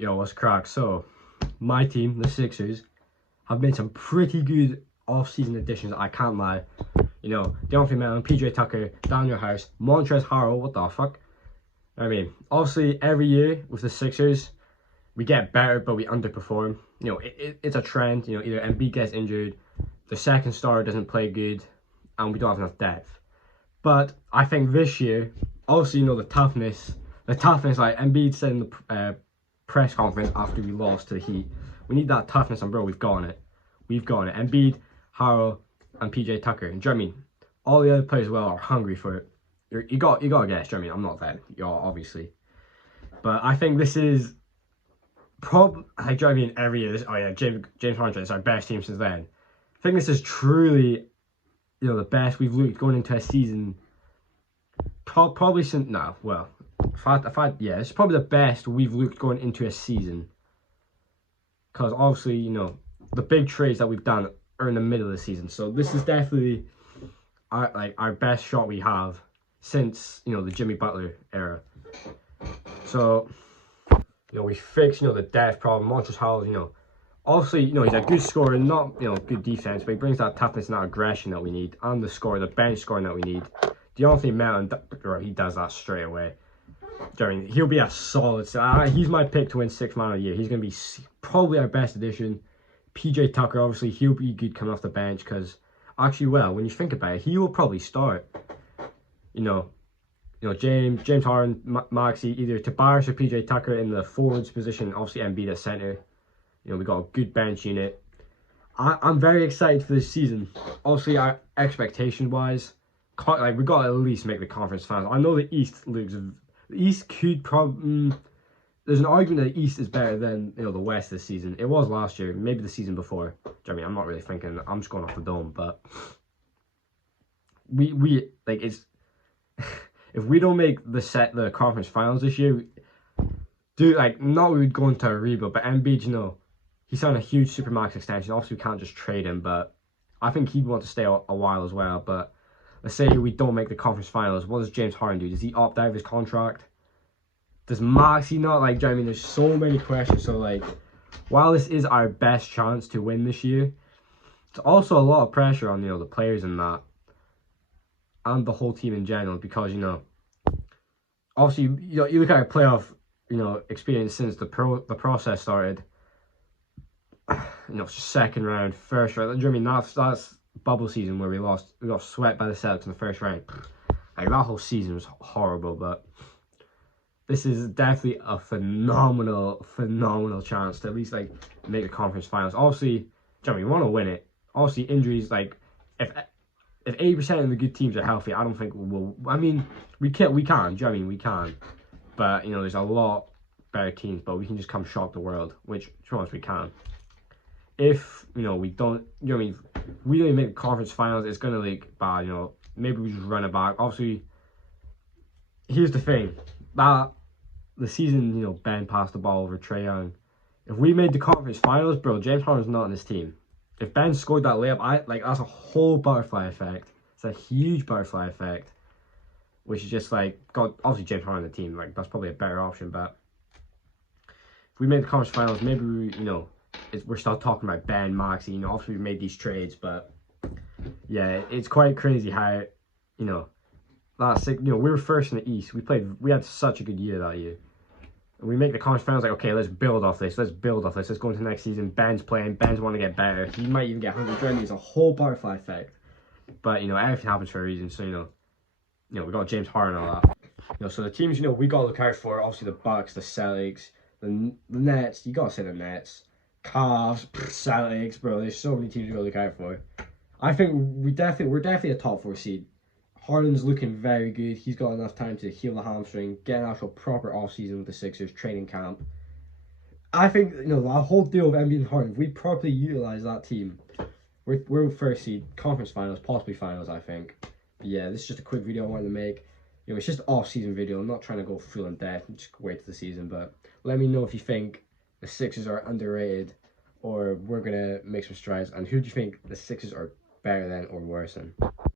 Yo, what's crack? So, my team, the Sixers, have made some pretty good off-season additions, I can't lie. You know, DeAndre Melton, PJ Tucker, Daniel House, Montrezl Harrell, what the fuck? I mean, obviously, every year with the Sixers, we get better, but we underperform. You know, it's a trend. You know, either Embiid gets injured, the second star doesn't play good, and we don't have enough depth. But I think this year, obviously, you know, the toughness, like Embiid said in the press conference after we lost to the Heat, we need that toughness, and bro, we've got it. We've got it. Embiid, Harrell, and PJ Tucker. And do you know what I mean? All the other players as well are hungry for it. You got to guess. Do you know what I mean? I'm not that. You're obviously, but I think this is probably, like, do you know what I mean? Every year, James Harden is our best team since then. I think this is truly, you know, the best we've looked going into a season. Probably since it's probably the best we've looked going into a season. Because obviously, you know, the big trades that we've done are in the middle of the season, so this is definitely our best shot we have since, you know, the Jimmy Butler era. So, you know, we fixed, you know, the depth problem. Montrezl Harrell, you know, obviously, you know, he's a good scorer, not, you know, good defense, but he brings that toughness and that aggression that we need, and the bench scoring that we need. DeAndre Melton, he does that straight away. He'll be a solid. He's my pick to win 6th Man of the Year. He's going to be probably our best addition. PJ Tucker, obviously, he'll be good coming off the bench because, actually, well, when you think about it, he will probably start. You know, James Harden, Maxey, either Tobias or PJ Tucker in the forwards position. Obviously, Embiid at center. You know, we got a good bench unit. I'm very excited for this season. Obviously, our expectation-wise, like, we got to at least make the conference finals. I know the East could probably. There's an argument that the East is better than, you know, the West this season. It was last year, maybe the season before. Do you know what I mean? I'm not really thinking. I'm just going off the dome, but we like it's. If we don't make the conference finals this year, not we would go into a rebuild, but Embiid, you know, he signed a huge supermax extension. Obviously, we can't just trade him, but I think he'd want to stay a while as well. But let's say we don't make the conference finals, what does James Harden do? Does he opt out of his contract? Does Maxey not? Like, do you know what I mean? There's so many questions. So, like, while this is our best chance to win this year, it's also a lot of pressure on, you know, the players and that, and the whole team in general, because, you know, obviously, you know, you look at our playoff, you know, experience since the process started. You know, second round, first round. Do you know what I mean? That's bubble season where we got swept by the Celtics in the first round. Like, that whole season was horrible, but this is definitely a phenomenal chance to at least, like, make the conference finals. Obviously, do you know what I mean? We want to win it. Obviously, injuries, like, if 80% of the good teams are healthy, I don't think we'll. I mean, we can. Do you know what I mean? We can, but, you know, there's a lot better teams, but we can just come shock the world, which, to be honest, we can. If, you know, we don't, you know what I mean, we don't even make the conference finals, it's gonna, like, bad. You know, maybe we just run it back. Obviously, here's the thing, that the season, you know, Ben passed the ball over Trae Young. If we made the conference finals, bro, James Harden's not in this team. If Ben scored that layup, that's a whole butterfly effect. It's a huge butterfly effect, which is just like, God, obviously James Harden on the team, like, that's probably a better option. But if we made the conference finals, maybe we, you know, we're still talking about Ben, Maxey. You know, obviously we made these trades, but yeah, it's quite crazy how, you know, you know, we were first in the East. We had such a good year that year. We make the conference finals, like, okay, let's build off this. Let's go into the next season. Ben's playing. Ben's want to get better. He might even get 100 journey. It's a whole butterfly effect. But, you know, everything happens for a reason. So, you know, we got James Harden and all that. You know, so the teams, you know, we got to look out for, obviously, the Bucks, the Celtics, the Nets. You got to say the Nets. Cavs, Celtics, bro. There's so many teams you got to look out for. I think we're definitely a top 4 seed. Harden's looking very good. He's got enough time to heal the hamstring, get an actual proper off-season with the Sixers, training camp. I think, you know, the whole deal of Embiid and Harden, if we properly utilize that team, we're first seed, conference finals, possibly finals, I think. But yeah, this is just a quick video I wanted to make. You know, it's just an off-season video. I'm not trying to go full in depth. Just wait to the season. But let me know if you think the Sixers are underrated or we're going to make some strides. And who do you think the Sixers are better than or worse than?